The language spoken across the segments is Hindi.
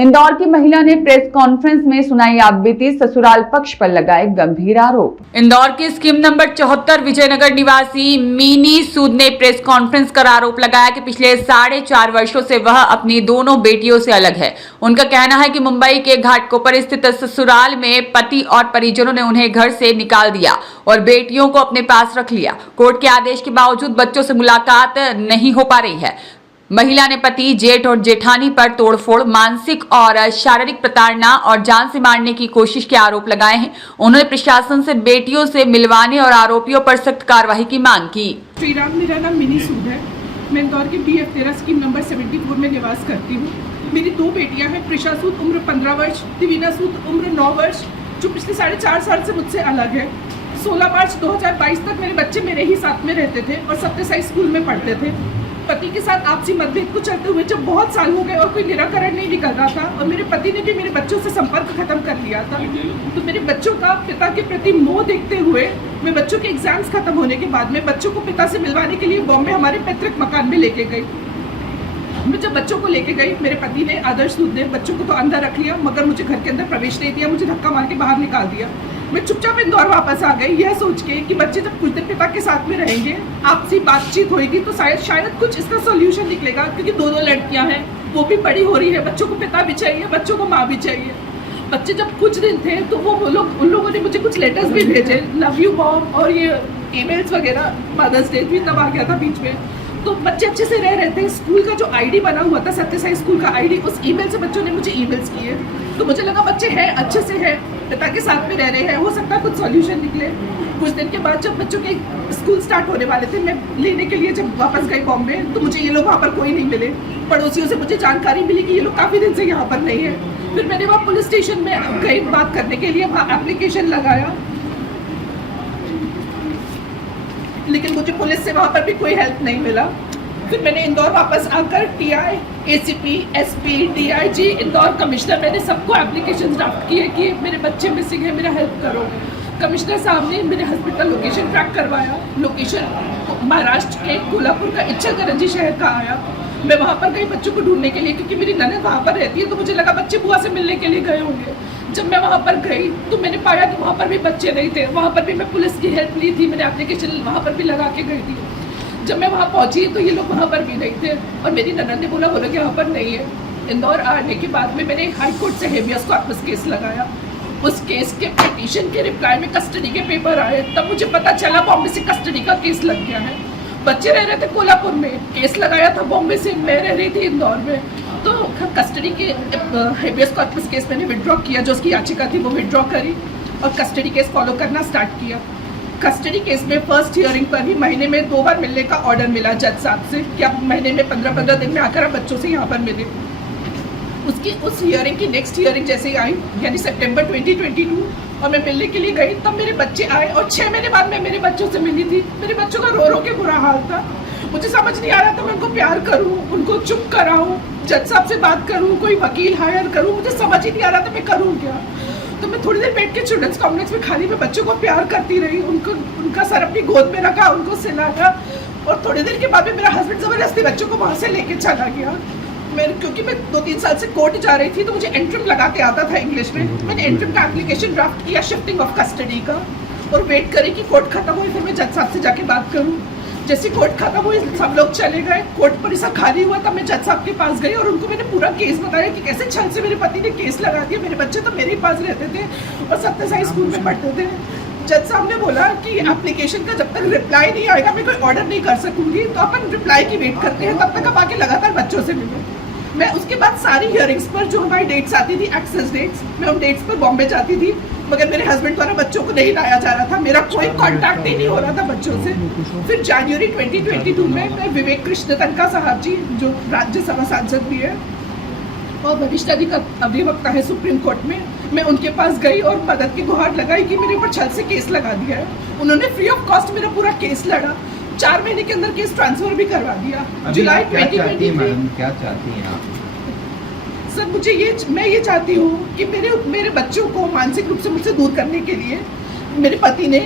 इंदौर की महिला ने प्रेस कॉन्फ्रेंस में सुनाई आप बीती, ससुराल पक्ष पर लगाए गंभीर आरोप। इंदौर के स्कीम नंबर 74 विजयनगर निवासी मीनी सूद ने प्रेस कॉन्फ्रेंस कर आरोप लगाया कि पिछले 4.5 वर्षों से वह अपनी दोनों बेटियों से अलग है। उनका कहना है कि मुंबई के घाटकोपर स्थित ससुराल में पति और परिजनों ने उन्हें घर से निकाल दिया और बेटियों को अपने पास रख लिया। कोर्ट के आदेश के बावजूद बच्चों से मुलाकात नहीं हो पा रही है। महिला ने पति, जेठ और जेठानी पर तोड़फोड़, मानसिक और शारीरिक प्रताड़ना और जान से मारने की कोशिश के आरोप लगाए हैं। उन्होंने प्रशासन से बेटियों से मिलवाने और आरोपियों पर सख्त कार्रवाई की मांग की। श्री राम, मेरा नाम मिनी सूद है। मैं इंदौर के BF13 स्कीम नंबर 74 में निवास करती हूँ। मेरी 2 बेटियाँ हैं। प्रिशा सूद उम्र 15 वर्ष, दिवीना सूद उम्र 9 वर्ष, जो पिछले 4.5 साल से मुझसे अलग है। 16 मार्च 2022 तक मेरे बच्चे मेरे ही साथ में रहते थे और सत्यसाई स्कूल में पढ़ते थे। पति के साथ आपसी मतभेद को चलते हुए जब बहुत साल हो गए और कोई निराकरण नहीं निकल रहा था और मेरे पति ने भी मेरे बच्चों से संपर्क खत्म कर लिया था, तो मेरे बच्चों का पिता के प्रति मोह देखते हुए मैं बच्चों के एग्जाम्स खत्म होने के बाद में बच्चों को पिता से मिलवाने के लिए बॉम्बे हमारे पैतृक मकान में लेके गई। मैं जब बच्चों को लेके गई, मेरे पति ने, आदर्श सूद ने, बच्चों को तो अंदर रख लिया मगर मुझे घर के अंदर प्रवेश नहीं दिया, मुझे धक्का मार के बाहर निकाल दिया। मैं चुपचाप इंदौर वापस आ गई, यह सोच के कि बच्चे जब कुछ दिन पिता के साथ में रहेंगे, आपसी बातचीत होगी तो शायद कुछ इसका सॉल्यूशन निकलेगा, क्योंकि 2 लड़कियां हैं, वो भी बड़ी हो रही है, बच्चों को पिता भी चाहिए, बच्चों को माँ भी चाहिए। बच्चे जब कुछ दिन थे तो उन लोगों ने मुझे कुछ लेटर्स भी भेजे, लव यू मॉम, और ये ईमेल्स वगैरह। मदर्स डे भी तब आ गया था बीच में, तो बच्चे अच्छे से रह रहे थे। स्कूल का जो आईडी बना हुआ था, सत्यसाई स्कूल का आईडी, उस ईमेल से बच्चों ने मुझे ईमेल्स किए, तो मुझे लगा बच्चे हैं, अच्छे से हैं, पिता के साथ में रह रहे हैं, हो सकता है कुछ सॉल्यूशन निकले। कुछ दिन के बाद जब बच्चों के स्कूल स्टार्ट होने वाले थे, मैं लेने के लिए जब वापस गई बॉम्बे, तो मुझे ये लोग वहाँ पर कोई नहीं मिले। पड़ोसियों से मुझे जानकारी मिली कि ये लोग काफ़ी दिन से यहाँ पर नहीं है। फिर मैंने वहाँ पुलिस स्टेशन में गई बात करने के लिए, वहाँ एप्लीकेशन लगाया, लेकिन मुझे पुलिस से वहाँ पर भी कोई हेल्प नहीं मिला। फिर मैंने इंदौर वापस आकर TI, ACP, SP, DIG, Indore commissioner, मैंने सबको एप्लीकेशन ड्राफ्ट किए कि मेरे बच्चे मिसिंग है, मेरा हेल्प करो। कमिश्नर साहब ने मेरे हस्बैंड का लोकेशन ट्रैक करवाया। लोकेशन महाराष्ट्र के कोल्हापुर का इचलकरंजी शहर का आया। मैं वहाँ पर गई बच्चों को ढूंढने के लिए, क्योंकि मेरी ननद वहाँ पर रहती है, तो मुझे लगा बच्चे बुआ से मिलने के लिए गए होंगे। जब मैं वहाँ पर गई तो मैंने पाया कि वहाँ पर भी बच्चे नहीं थे। वहाँ पर भी मैं पुलिस की हेल्प ली थी, मैंने एप्लीकेशन वहाँ पर भी लगा के गई थी। जब मैं वहाँ पहुँची तो ये लोग वहाँ पर भी नहीं थे और मेरी ननद ने बोला कि यहाँ पर नहीं है। इंदौर आने के बाद में मैंने हाई कोर्ट से हेबियस कॉर्पस केस लगाया। उस केस के पिटीशन के रिप्लाई में कस्टडी के पेपर आए, तब मुझे पता चला बॉम्बे से कस्टडी का केस लग गया है। बच्चे रह रहे थे कोल्हापुर में, केस लगाया था बॉम्बे से, मैं रह रही थी इंदौर में। तो कस्टडी के हेबियस कॉर्पस केस मैंने विड्रॉ किया, जो उसकी याचिका थी वो विड्रॉ करी और कस्टडी केस फॉलो करना स्टार्ट किया। कस्टडी केस में फर्स्ट हियरिंग पर भी महीने में 2 बार मिलने का ऑर्डर मिला जज साहब से कि आप महीने में 15-15 दिन में आकर आप बच्चों से यहाँ पर मिले। उस हियरिंग की नेक्स्ट हियरिंग जैसे ही आई, यानी सितंबर 2022, और मैं मिलने के लिए गई, तब मेरे बच्चे आए और 6 महीने बाद मैं मेरे बच्चों से मिली थी। मेरे बच्चों का रो के बुरा हाल था। मुझे समझ नहीं आ रहा था मैं उनको प्यार करूँ, उनको चुप कराऊँ, जज साहब से बात करूँ, कोई वकील हायर करूँ, मुझे समझ ही नहीं आ रहा था मैं करूँ क्या। तो मैं थोड़ी देर बैठ के चिल्ड्रंस कॉम्प्लेक्स में खाली में बच्चों को प्यार करती रही, उनका सर अपनी गोद में रखा, उनको सिलाया, और थोड़ी देर के बाद में मेरा हस्बैंड ज़बरदस्ती बच्चों को वहाँ से लेके चला गया। क्योंकि मैं 2-3 साल से कोर्ट जा रही थी, तो मुझे एंट्रम लगाते आता था इंग्लिश में। मैंने एंट्रम का एप्लीकेशन ड्राफ्ट किया शिफ्टिंग ऑफ कस्टडी का, और वेट करी कि कोर्ट खत्म हुई, फिर मैं जज साहब से जाके बात करूँ। जैसे कोर्ट खत्म हुई, सब लोग चले गए, कोर्ट परिसर खाली हुआ, तब मैं जज साहब के पास गई और उनको मैंने पूरा केस बताया कि कैसे छल से मेरे पति ने केस लगा दिया। मेरे बच्चे तो मेरे ही पास रहते थे और सत्यसाई स्कूल में पढ़ते थे। जज साहब ने बोला कि एप्लीकेशन का जब तक रिप्लाई नहीं आएगा मैं कोई ऑर्डर नहीं कर सकूंगी, तो अपन रिप्लाई की वेट करते हैं, तब तक आप आके लगातार बच्चों से मिलो। मैं उसके बाद सारी हियरिंग्स पर जो हमारी डेट्स आती थी, एक्सेस डेट्स, मैं उन डेट्स पर बॉम्बे जाती थी, मगर मेरे हस्बैंड द्वारा बच्चों को नहीं लाया जा रहा था, मेरा कोई कांटेक्ट ही नहीं हो रहा था बच्चों से। फिर जनवरी 2022 में मैं विवेक कृष्ण तनखा साहब जी, जो राज्यसभा सांसद भी है और वरिष्ठ अधिवक्ता है सुप्रीम कोर्ट में, मैं उनके पास गई और मदद की गुहार लगाई कि मेरे ऊपर छल से केस लगा दिया है। उन्होंने फ्री ऑफ कॉस्ट मेरा पूरा केस लड़ा, 4 महीने के अंदर केस ट्रांसफर भी करवा दिया। जुलाई 2023। क्या चाहती हैं आप? सर, मैं ये चाहती हूँ कि मेरे बच्चों को मानसिक रूप से मुझसे दूर करने के लिए मेरे पति ने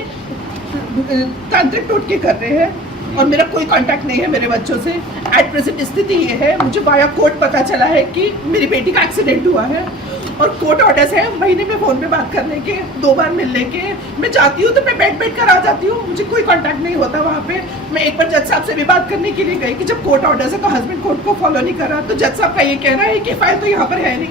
तांत्रिक टोटके कर रहे हैं। और मेरा कोई कांटेक्ट नहीं है मेरे बच्चों से। एट प्रेजेंट स्थिति ये है, मुझे वाया कोर्ट पता चला है कि मेरी बेटी का एक्सीडेंट हुआ है और कोर्ट ऑर्डर्स है महीने में फ़ोन पे बात करने के, 2 बार मिलने के। मैं जाती हूँ तो मैं बैठ कर आ जाती हूँ, मुझे कोई कांटेक्ट नहीं होता वहाँ पे। मैं एक बार जज साहब से भी बात करने के लिए गई कि जब कोर्ट ऑर्डर्स है तो हस्बैंड कोर्ट को फॉलो नहीं कर रहा, तो जज साहब का ये कहना है कि फाइल तो यहाँ पर है नहीं,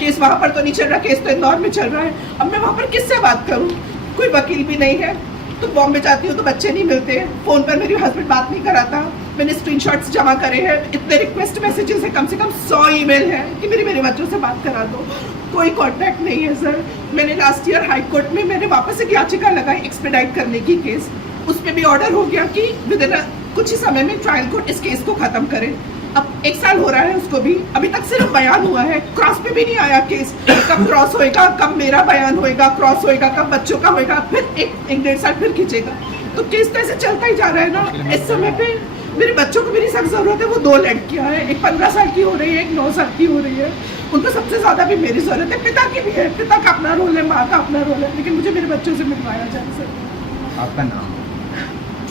केस वहाँ पर तो नहीं चल रहा, केस तो इंदौर में चल रहा है। अब मैं वहाँ पर किससे बात करूँ, कोई वकील भी नहीं है। तो बॉम्बे जाती हूँ तो बच्चे नहीं मिलते, फ़ोन पर मेरी हस्बैंड बात नहीं कराता। मैंने स्क्रीनशॉट्स जमा करे हैं, इतने रिक्वेस्ट मैसेजेस है, कम से कम 100 ईमेल है कि मेरे बच्चों से बात करा दो, कोई कांटेक्ट नहीं है सर। मैंने लास्ट ईयर हाई कोर्ट में मैंने वापस एक याचिका लगाई एक्सपेडाइट करने की केस, उसमें भी ऑर्डर हो गया कि विद इन कुछ ही समय में ट्रायल कोर्ट इस केस को ख़त्म करे। अब 1 साल हो रहा है उसको भी, अभी तक सिर्फ बयान हुआ है, क्रॉस पे भी नहीं आया केस। कब क्रॉस होएगा, कब मेरा बयान होएगा, क्रॉस होएगा, कब बच्चों का होएगा, फिर एक 1.5 साल फिर खींचेगा। तो केस तो ऐसे चलता ही जा रहा है ना। इस समय पे मेरे बच्चों को मेरी सख्त ज़रूरत है, वो 2 लड़कियां हैं, एक 15 साल की हो रही है, एक 9 साल की हो रही है। उनको सबसे ज़्यादा भी मेरी ज़रूरत है, पिता की भी है, पिता का अपना रोल है, माँ का अपना रोल है, लेकिन मुझे मेरे बच्चों से मिलवाया जाए सर। आपका नाम?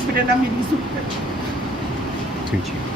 मेरा नाम मिनी सूद है। ठीक है।